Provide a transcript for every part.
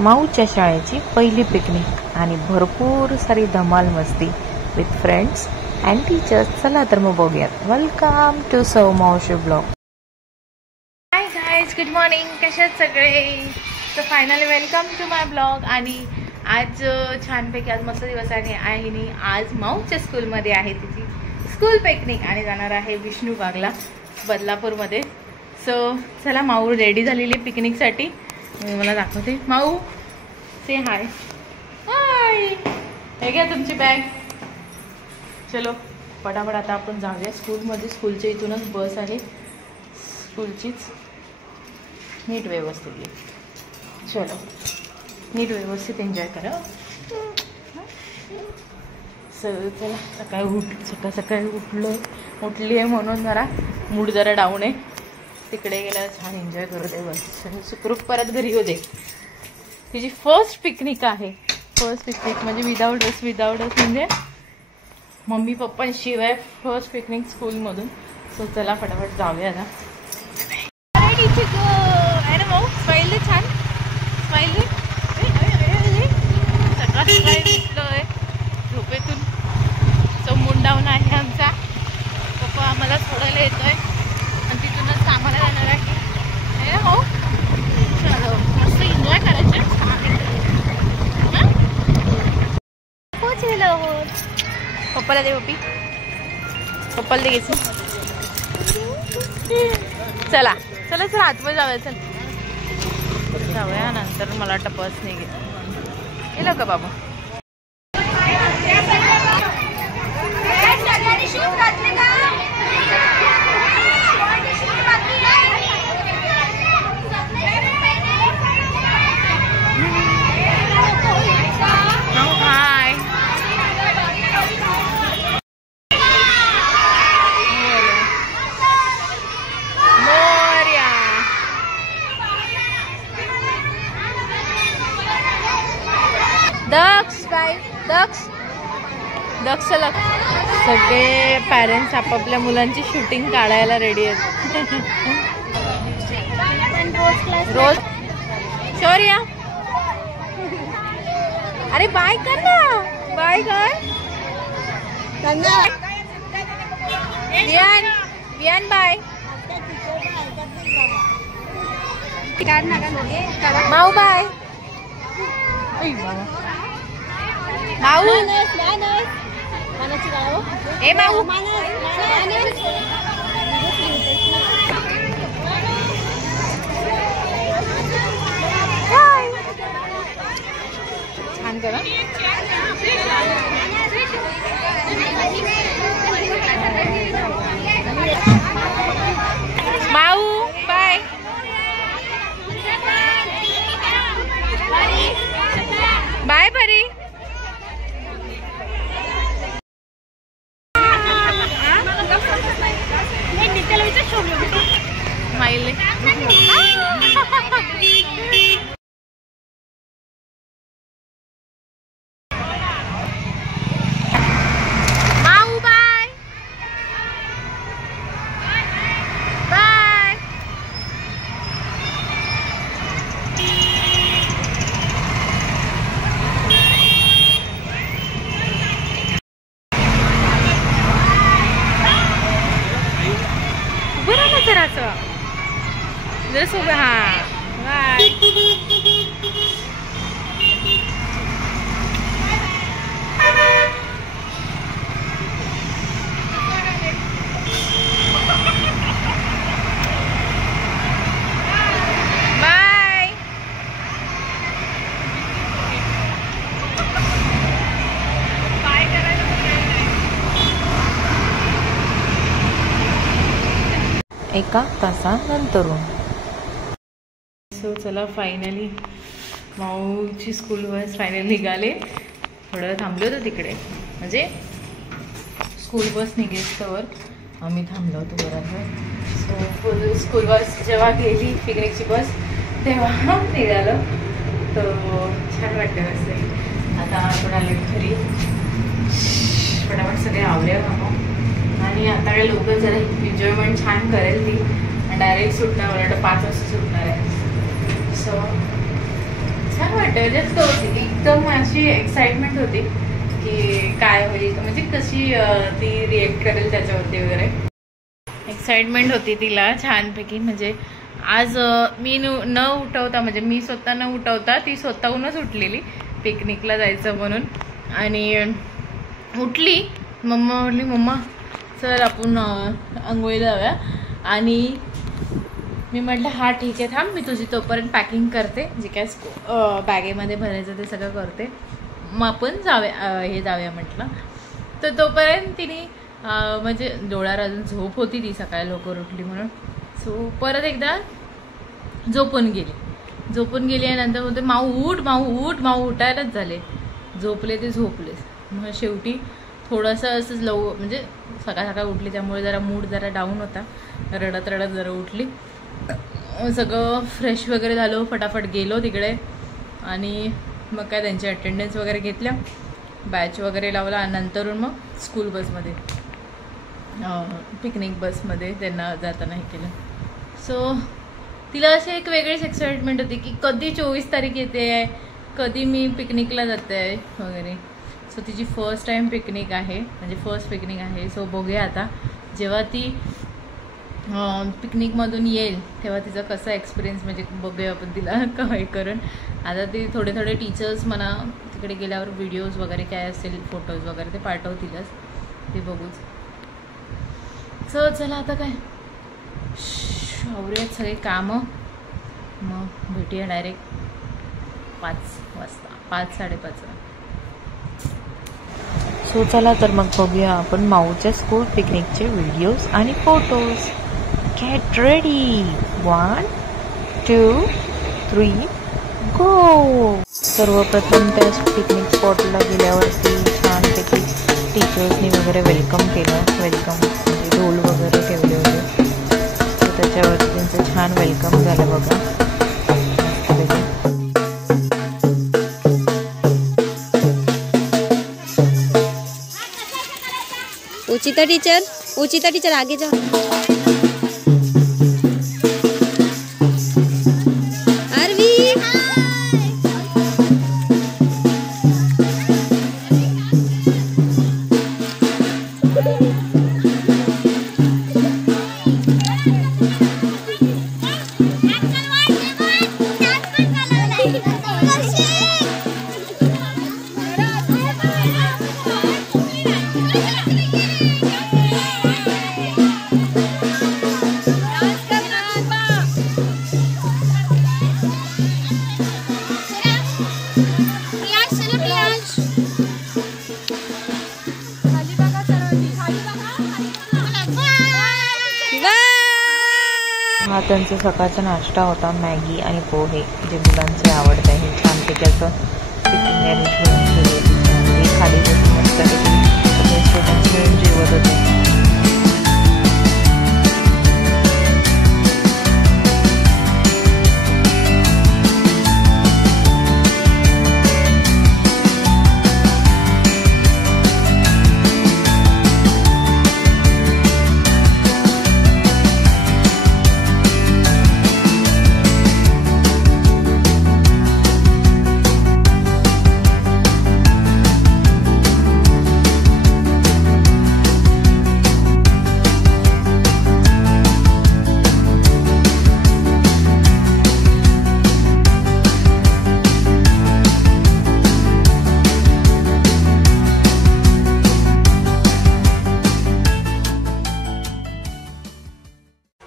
माऊच्या शाळेची पहिली पिकनिक आणि भरपूर सारी धमाल मस्ती विथ फ्रेंड्स अँड टीचर्स. चला तर मग बघूयात. Welcome to Sau Mavshi blog. Hi guys, good morning. कशात सगळे? तर finally welcome to my blog. आणि आज छानपैकी आज मस्त दिवस आहे आणि आज माऊच्या स्कूलमध्ये आहे तिची स्कूल पिकनिक आणि जाणार आहे विष्णूबागला बदलापूरमध्ये. सो चला, माऊ रेडी झालेली पिकनिकसाठी. मला दाखवते. माऊ से हाय. हाय, हे घ्या तुमची बॅग. चलो पटापट आता आपण जाऊया स्कूलमध्ये. स्कूलच्या इथूनच बस आहे, स्कूलचीच. नीट व्यवस्थित घे. चलो नीट व्यवस्थित एन्जॉय करा. चला, सकाळी उठली आहे म्हणून जरा मूड जरा डाऊन आहे. तिकडे गेल्यावर छान एन्जॉय करू दे, बस सुखरूप परत घरी येऊ दे. तिची फर्स्ट पिकनिक आहे. फर्स्ट पिकनिक म्हणजे विदाऊट अस म्हणजे मम्मी पप्पांशिवाय फर्स्ट पिकनिक स्कूलमधून. सो चला फटाफट जाऊया ना. स्माइल छान, स्माइल. सकाळी उठलोय झोपेतून. सो मूड डाऊन आहे आमचा. पप्पा आम्हाला सोडायला येतोय आणि तिथूनच आम्हाला जाणार आहे. हो चलो, मस्त एन्जॉय करायचं. पप्पाला दे, पप्पाला दे घ्यायचं. चला चला चला आतमध्ये जाऊया. चल जाऊया, नंतर मला वाटतं बस नाही घेत. येलो का बाबा? दक्ष सगळे पॅरेंट्स आपापल्या मुलांची शूटिंग काढायला रेडी आहेत. रोज शौर्या, अरे बाय कर ना, बाय कर. वियान बाय. माऊ बाय. माऊ ए माऊ. छान करा. माऊ बाय. बाय परी. जरा सोबत. हा बाय. बाय. एका तासानंतरून. सो चला, फायनली माऊची स्कूल बस फायनली निघाले. थोडं थांबलो होतो तिकडे, म्हणजे स्कूल बस निघेस्तवर आम्ही थांबलो होतो बरोबर. सो स्कूल बस जेव्हा गेली पिकनिकची बस तेव्हा निघालो. तर छान वाटतं असं. आता आपण आलो घरी. फटाफट सगळे आवडले मग. आणि आता काही लोक जरा एन्जॉयमेंट छान करेल ती. डायरेक्ट सुटणार, मला वाटतं 5 वाजता सुटणार आहे. सो छान वाटतं. वाटतं जस्ट एकदम अशी एक्साइटमेंट होती की काय होईल, म्हणजे कशी ती रिएक्ट करेल त्याच्यावरती वगैरे. एक्साइटमेंट होती तिला छानपैकी. म्हणजे आज मी न उठवता, म्हणजे मी स्वतः न उठवता ती स्वतःहूनच उठलेली पिकनिकला जायचं म्हणून. आणि उठली, मम्मा म्हटली मम्मा चल आपण आंघोळीला जाऊया. आणि मी म्हटलं हा ठीक आहे थांब, मी तुझी तोपर्यंत पॅकिंग करते, जे काय बॅगेमध्ये भरायचं ते सगळं करते, मग आपण जाऊया म्हटलं. तर तोपर्यंत तिने म्हणजे डोळ्यावर अजून झोप होती, ती सकाळी लवकर उठली म्हणून. सो परत एकदा झोपून गेली आणि नंतर बोलते माऊ उठ माऊ उठ. माऊ उठायलाच झाले, झोपले ते झोपलेच. मग शेवटी थोडंसं असंच म्हणजे सकाळ उठली त्यामुळे जरा मूड जरा डाऊन होता, रडत जरा उठली. सगळं फ्रेश वगैरे झालो, फटाफट गेलो तिकडे. आणि मग काय त्यांची अटेंडन्स वगैरे घेतल्या, बॅच वगैरे लावला. नंतरून मग स्कूल बसमध्ये, पिकनिक बसमध्ये त्यांना जाताना हे केलं. सो तिला अशी एक वेगळीच एक्साइटमेंट होती की कधी 24 तारीख येते आहे, कधी मी पिकनिकला जाते आहे वगैरे. सो तिची फर्स्ट टाईम पिकनिक आहे, म्हणजे फर्स्ट पिकनिक आहे. सो बघूया आता जेव्हा ती पिकनिकमधून येईल तेव्हा तिचा कसा एक्सपिरियन्स, म्हणजे बघूया आपण तिला काय करून. आता ती थोडे टीचर्स म्हणा तिकडे गेल्यावर व्हिडिओज वगैरे काय असेल, फोटोज वगैरे ते पाठवतीलच, ते बघूच. सो चला आता काय आवरूयात सगळे कामं, मग भेटूया डायरेक्ट 5 वाजता, 5-5:30. सो चला तर मग बघूया आपण माऊच्या स्कूल पिकनिकचे व्हिडिओज आणि फोटोज. गेट रेडी, 1, 2, 3 गो. सर्वप्रथम त्या पिकनिक स्पॉटला गेल्यावरती छानपैकी टीचर्सनी वगैरे वेलकम केलं. वेलकम म्हणजे ढोल वगैरे ठेवले होते, तर त्याच्यावरती त्यांचं छान वेलकम झालं बघा. उचिता टीचर आगे जाओ. हा त्यांचा सकाळचा नाश्ता होता, मॅगी आणि पोहे, जे मुलांचे आवडतं. हे छानपैकी असं सिटिंग अरेंजमेंट खाली बसून मस्त सगळे स्टुडंट्स मिळून जेवत होते.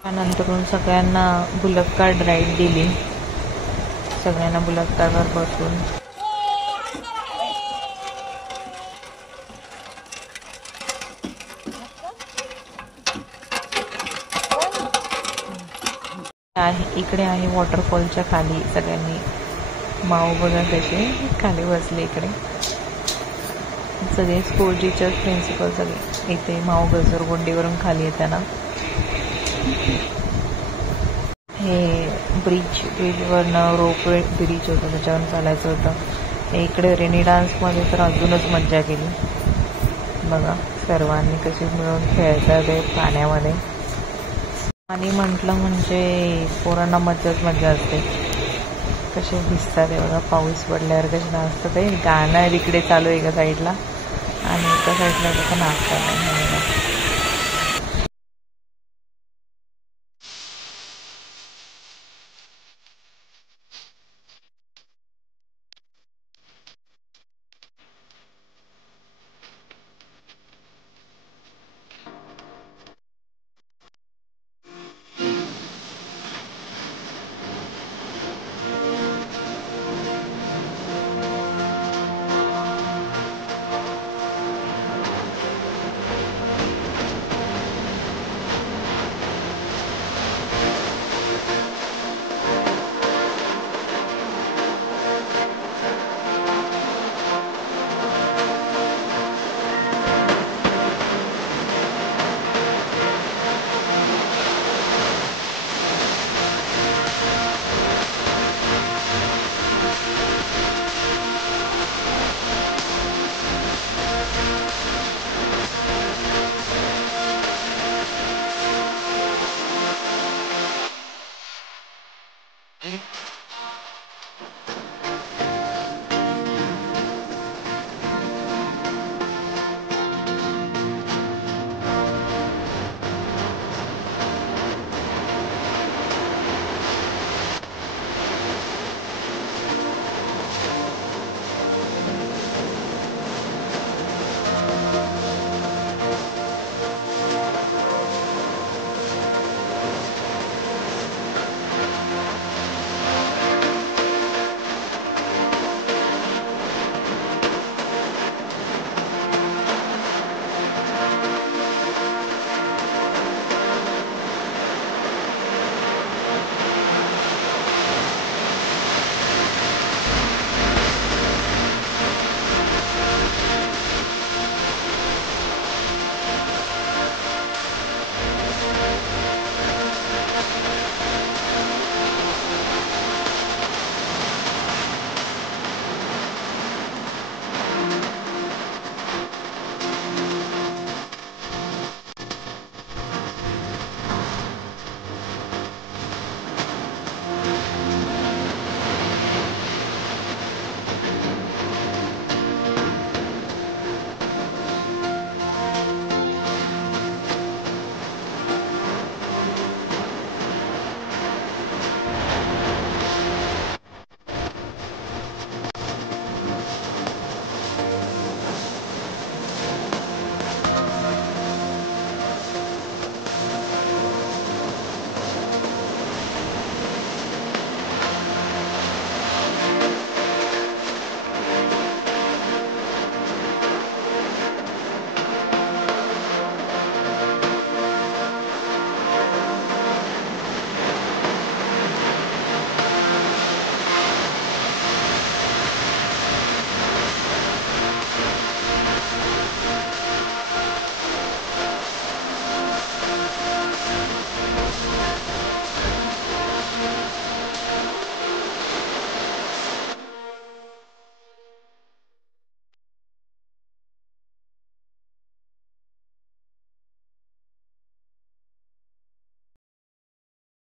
त्यानंतरून सगळ्यांना बुलक कार्ड राईड दिली. सगळ्यांना बुलक कार्डवर बसून इकडे आहे वॉटरफॉलच्या खाली सगळ्यांनी माऊ बघा कसे खाली बसले. इकडे सगळे स्कूल टीचर्स, प्रिन्सिपल सगळे इथे माऊ घसरगुंडीवरून खाली येताना. हे ब्रिजवरनं रोपवे ब्रिज होतं, त्याच्यावर चालायचं होतं. इकडे रेनी डान्समध्ये तर अजूनच मज्जा केली बघा. सर्वांनी कशी मिळून खेळतात ते पाण्यामध्ये. आणि म्हटलं म्हणजे पोरांना मज्जाच मज्जा असते. कसे दिसतात आहे बघा, पाऊस पडल्यावर कसे नाचतात आहे. गाणं तिकडे चालू आहे एका साईडला आणि एका साईडला कसं नाचतात आहे.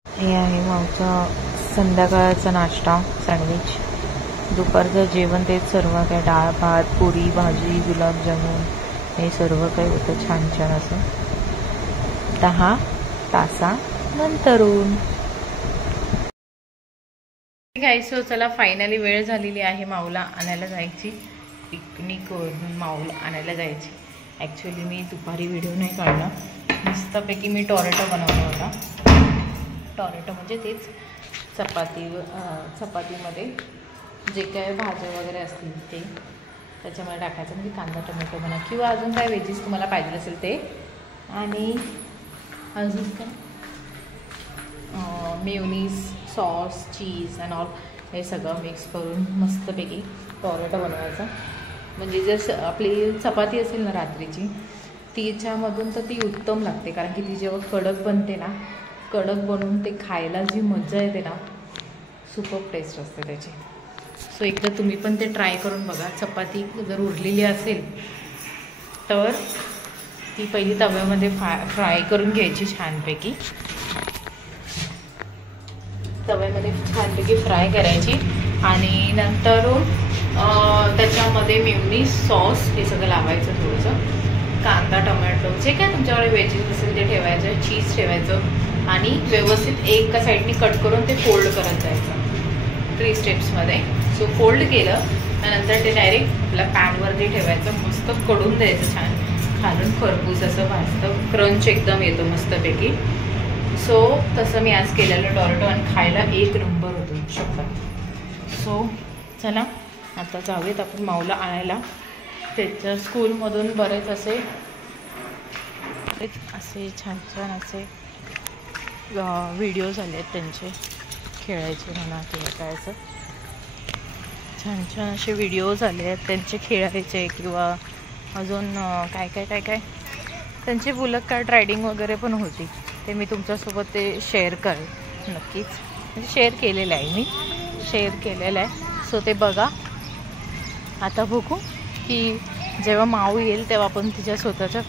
हे आहे मावचा संध्याकाळचा नाश्ता, सँडविच. दुपारचं जेवण तेच सर्व काय, डाळ भात, पुरी भाजी, गुलाबजामुन, हे सर्व काही होतं छान छान असं 10 तासानंतरून. सो चला, फायनली वेळ झालेली आहे माऊला आणायला जायची. पिकनिकवरून माऊला आणायला जायची. ॲक्च्युली मी दुपारी व्हिडिओ नाही काढला, मस्तपैकी मी टोमॅटो बनवला होता. टोमॅटो म्हणजे तेच चपातीमध्ये जे काय भाज्या वगैरे असतील ते त्याच्यामध्ये टाकायचं, म्हणजे कांदा टोमॅटो म्हणा किंवा अजून काय व्हेजीस तुम्हाला पाहिजे असेल ते. आणि अजून काय mayonnaise, sauce, cheese and all हे सगळं मिक्स करून मस्तपैकी टोमॅटो बनवायचा. म्हणजे जर आपली चपाती असेल ना रात्रीची, तिच्यामधून तर ती उत्तम लागते, कारण की ती जेव्हा कडक बनते ना, कडक बनवून ते खायला जी मजा येते ना, सुपर टेस्ट असते त्याची. सो एकदा तुम्ही पण ते ट्राय करून बघा. चपाती जर उरलेली असेल तर ती पहिली तव्यामध्ये फ्राय करून घ्यायची छानपैकी. तव्यामध्ये छानपैकी फ्राय करायची आणि नंतरून त्याच्यामध्ये मेयोनीज सॉस हे सगळं लावायचं. थोडंसं कांदा टोमॅटो जे काय तुमच्याकडे व्हेजीज असेल ते ठेवायचं, चीज ठेवायचं आणि व्यवस्थित एका साईडनी कट करून ते फोल्ड करत जायचं 3 स्टेप्समध्ये. सो फोल्ड केलं त्यानंतर ते डायरेक्ट आपल्या पॅनवरती ठेवायचं. मस्त कडून द्यायचं, छान खालून खरपूस असं भाजतं, क्रंच एकदम येतो मस्तपैकी. सो तसं मी आज केलेलं टोमॅटो आणि खायला एक नंबर होतो शपथ. सो चला आता जाऊयात आपण माऊला आणायला. त्याच्या स्कूलमधून बरेच असे छान छान असे व्हिडिओज आले आहेत त्यांचे खेळायचे म्हणा किंवा काय असं छान छान असे व्हिडिओज आले आहेत त्यांचे खेळायचे किंवा अजून काय काय काय काय त्यांची बुलक कार्ट रायडिंग वगैरे पण होती. ते मी तुमच्यासोबत ते शेअर करेन नक्कीच. म्हणजे शेअर केलेलं आहे, मी शेअर केलेलं आहे. सो ते बघा. आता बघू की जेव्हा माऊ येईल तेव्हा आपण तिच्या स्वतःच्या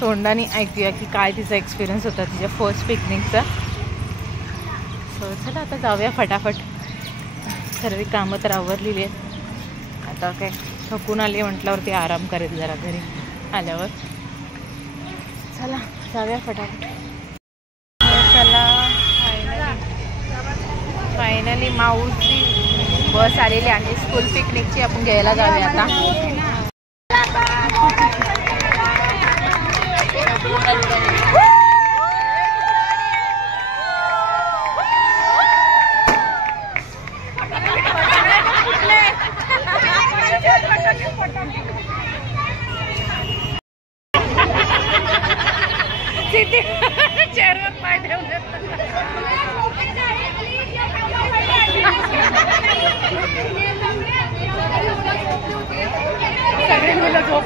तोंडाने ऐकूया की काय तिचा एक्सपिरियन्स होता तिच्या फर्स्ट पिकनिकचा. सो चला आता जाऊया फटाफट. सर्व कामं तर आवरलेली आहेत. आता काय थकून आली म्हटल्यावरती आराम करेल जरा घरी आल्यावर. चला जाऊया फटाफट. चला फायनली माऊची बस आलेली आहे स्कूल पिकनिकची. आपण घ्यायला जाऊया आता. चेअरवर पाय ठेवले.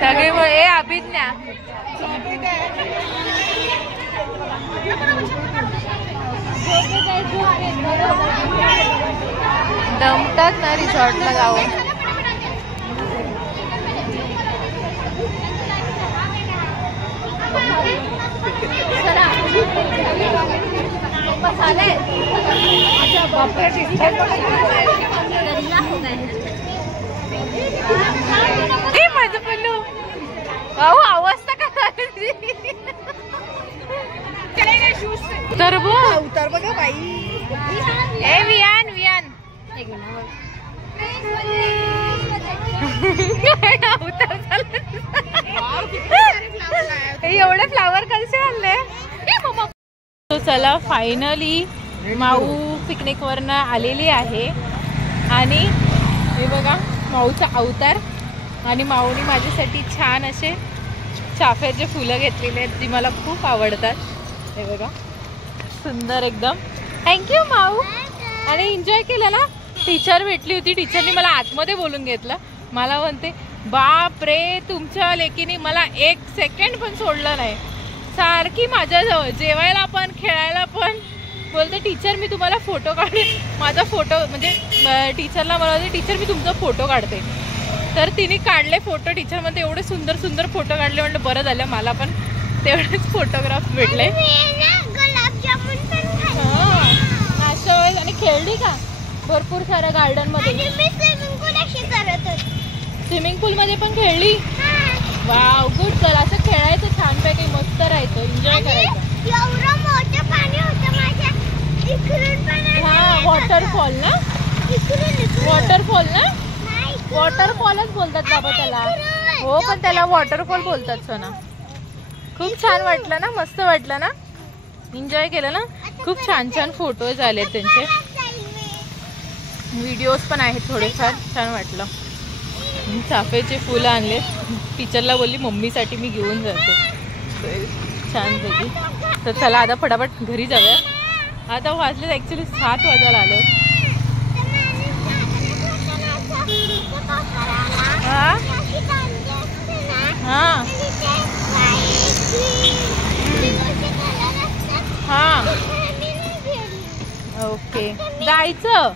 सगळे मुलं ए अभिज्ञा दमतात ना रिसॉर्टला जाऊन. माझं पल्लू अवस्था का तर उतर बघा बाई. ए वियान वियान एवढे फ्लावर कसे आणले. चला फायनली माऊ पिकनिकवरनं आलेली आहे आणि हे बघा माऊचा अवतार. आणि माऊनी माझ्यासाठी छान असे चाफ्याचे फुलं घेतलेले आहेत जी मला खूप आवडतात. हे बघा सुंदर एकदम. थँक्यू माऊ. आणि एन्जॉय केलं ना. टीचर भेटली होती, टीचरनी मला आतमध्ये बोलून घेतलं. मला म्हणते बाप रे तुमच्या लेकीने मला 1 सेकंड पण सोडलं नाही. सारखी माझ्याजवळ जेवायला पण खेळायला पण. बोलते टीचर मी तुम्हाला फोटो काढते. माझा फोटो म्हणजे टीचरला मला बोलते टीचर मी तुमचा फोटो काढते. तर तिने काढले फोटो. टीचर म्हणते एवढे सुंदर सुंदर फोटो काढले. म्हटलं बरं झालं मला पण तेवढेच फोटोग्राफ भेटले. आणि खेळली का भरपूर साऱ्या गार्डन मध्ये. स्विमिंग पूल मध्ये पण खेळली. Wow good girl. असं खेळायचं छानपैकी मस्त राहायचं एन्जॉय करायचं. हा वॉटरफॉल ना. वॉटरफॉल ना. वॉटरफॉलच बोलतात बाबा त्याला. हो पण त्याला वॉटरफॉल बोलतात सोना. खूप छान वाटलं ना. मस्त वाटलं ना. एन्जॉय केलं ना. खूप छान छान फोटोज आले त्यांचे. व्हिडिओज पण आहेत थोडेफार. छान वाटलं. चाफ्याचे फुलं आणले. टीचरला बोलली मम्मीसाठी मी घेऊन जाते छान पैकी. तर चला आता फटाफट घरी जाऊया. आता वाजले ॲक्च्युली 7 वाजायला आले. हां हां हां ओके. जायचं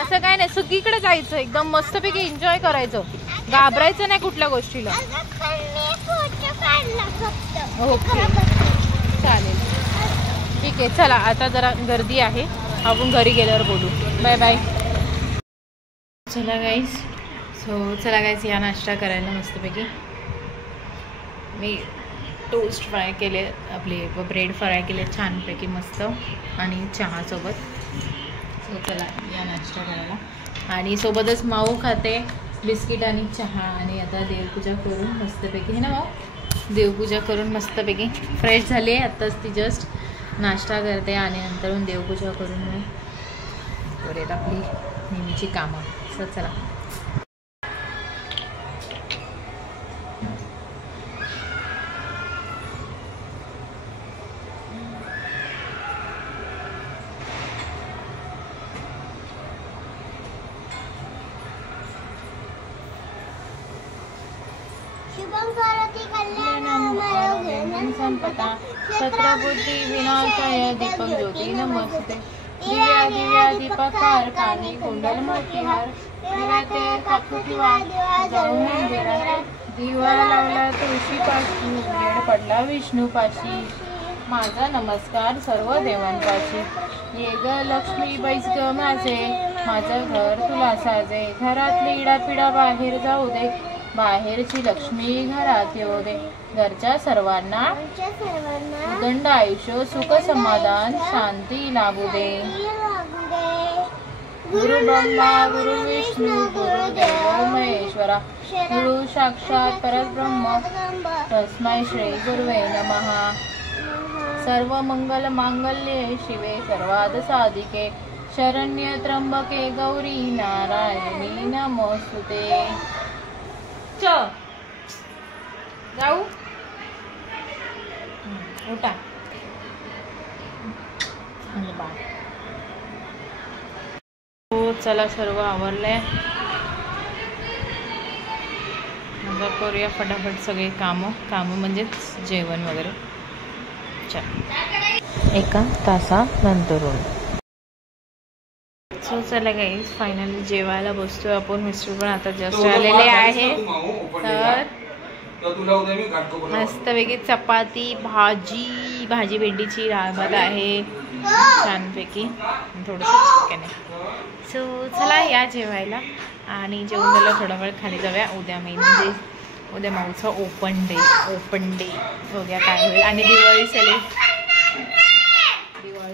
असं काय नाही. सगळीकडे जायचं एकदम मस्तपैकी एन्जॉय करायचं. घाबरायचं नाही कुठल्या गोष्टीला. ओके चालेल ठीक आहे. चला आता जरा गर्दी आहे आपण घरी गेल्यावर बोलू. Bye bye. चला गाईस, या नाश्ता करायला मस्तपैकी. मी टोस्ट फ्राय केले, आपले ब्रेड फ्राय केले छानपैकी मस्त, आणि चहासोबत. चला या नाश्ता करायला. आणि सोबतच माऊ खाते, बिस्किट आणि चहा. आणि आता देवपूजा करून मस्तपैकी, हे ना माऊ, देवपूजा करून मस्तपैकी फ्रेश झाली आहे आत्ताच ती. जस्ट नाश्ता करते आणि नंतरून देवपूजा करून मग करूयात आपली नेहमीची कामं. चला. संपता छत्रबुद्धी विनाशाय दीपक ज्योती नमस्ते. दिव्या दिव्या दीपकार कानी कुंडल मोतीहार. दिव्याते कापूकिवा जाऊन मंदिरात. दिवा लावला तुळशीपाशी, उजेड पडला विष्णूपाशी. माझा नमस्कार सर्व देवांपाशी. ये ग लक्ष्मी बैस ग माझे, माझं घर तुला साजे. घरातली इडापिडा बाहेर जाऊ दे, बाहेरची लक्ष्मी घरात येऊ दे. घरच्या सर्वांना उदंड आयुष्य, सुख समाधान शांती लाभू दे. गुरु ब्रह्मा गुरु विष्णू गुरुदेव महेश्वरा. गुरु साक्षात परब्रह्म तस्मै श्री गुरुवे नमः. सर्व मंगल मांगल्ये शिवे सर्वाद साधिके. शरण्य त्र्यंबके गौरी नारायणी नमोस्तुते. जाऊ उठा. हो चला, सर्व आवरलंय. आता करूया फटाफट सगळे कामं म्हणजेच जेवण वगैरे. चल. 1 तासानंतरून. चला गाईज, फायनली जेवायला बसतोय आपण. मिस्टर पण आता जस्ट आलेले आहे. तर मस्तपैकी चपाती, भाजी भेंडीची, डाळ भात आहे छानपैकी, थोडंसं चिकन आहे. सो चला या जेवायला. आणि जेवण झालं थोडा वेळ खाली जाऊया. उद्या म्हणजे उद्या माऊचं ओपन डे बघूया काय होईल. आणि दिवाळी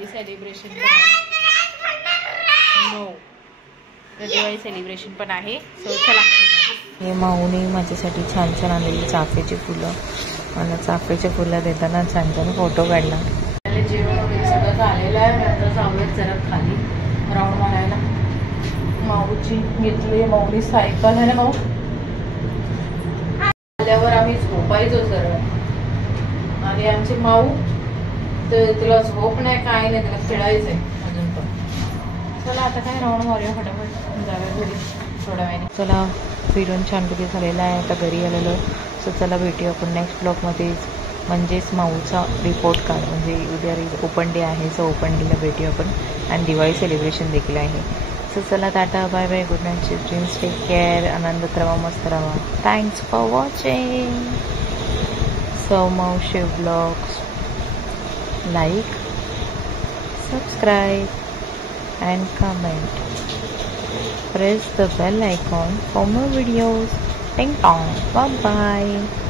सेलिब्रेशन पण आहे. दिवाळी सेलिब्रेशन पण आहे. सो चला. हे माऊने माझ्यासाठी छान छान आणलेली चाफ्याची फुलं. मला चाफ्याच्या फुलं देताना छान छान फोटो काढला. जेवण वगैरे सगळं झालेलं आहे. नंतर जाऊयात जरा खाली राऊंड मारायला. माऊची घेतली माऊनी सायकल आहे ना माऊ. आल्यावर आम्ही झोपायचो सरळ. आणि आमची माऊ तर तिला झोप नाही, काय नाही, तिला खेळायचंय अजून पण. चला आता काय राऊंड मारूया फटाफट, जाऊया घरी थोड्या वेळाने. चला, फिरून छानपैकी झालेला आहे. आता घरी आलेलो. सो चला भेटूया आपण नेक्स्ट ब्लॉगमध्येच, म्हणजेच माऊचा रिपोर्ट कार्ड. म्हणजे उद्या ओपन डे आहे. सो ओपन डेला भेटूया आपण. आणि दिवाळी सेलिब्रेशन देखील आहे. सो चला, tata, bye bye, good night, dreams, take care, आनंदात राहा, मस्त राहा. Thanks for watching Saumav Shiv vlogs. Like, subscribe and comment. Press the bell icon for more videos. Ding dong. Bye bye.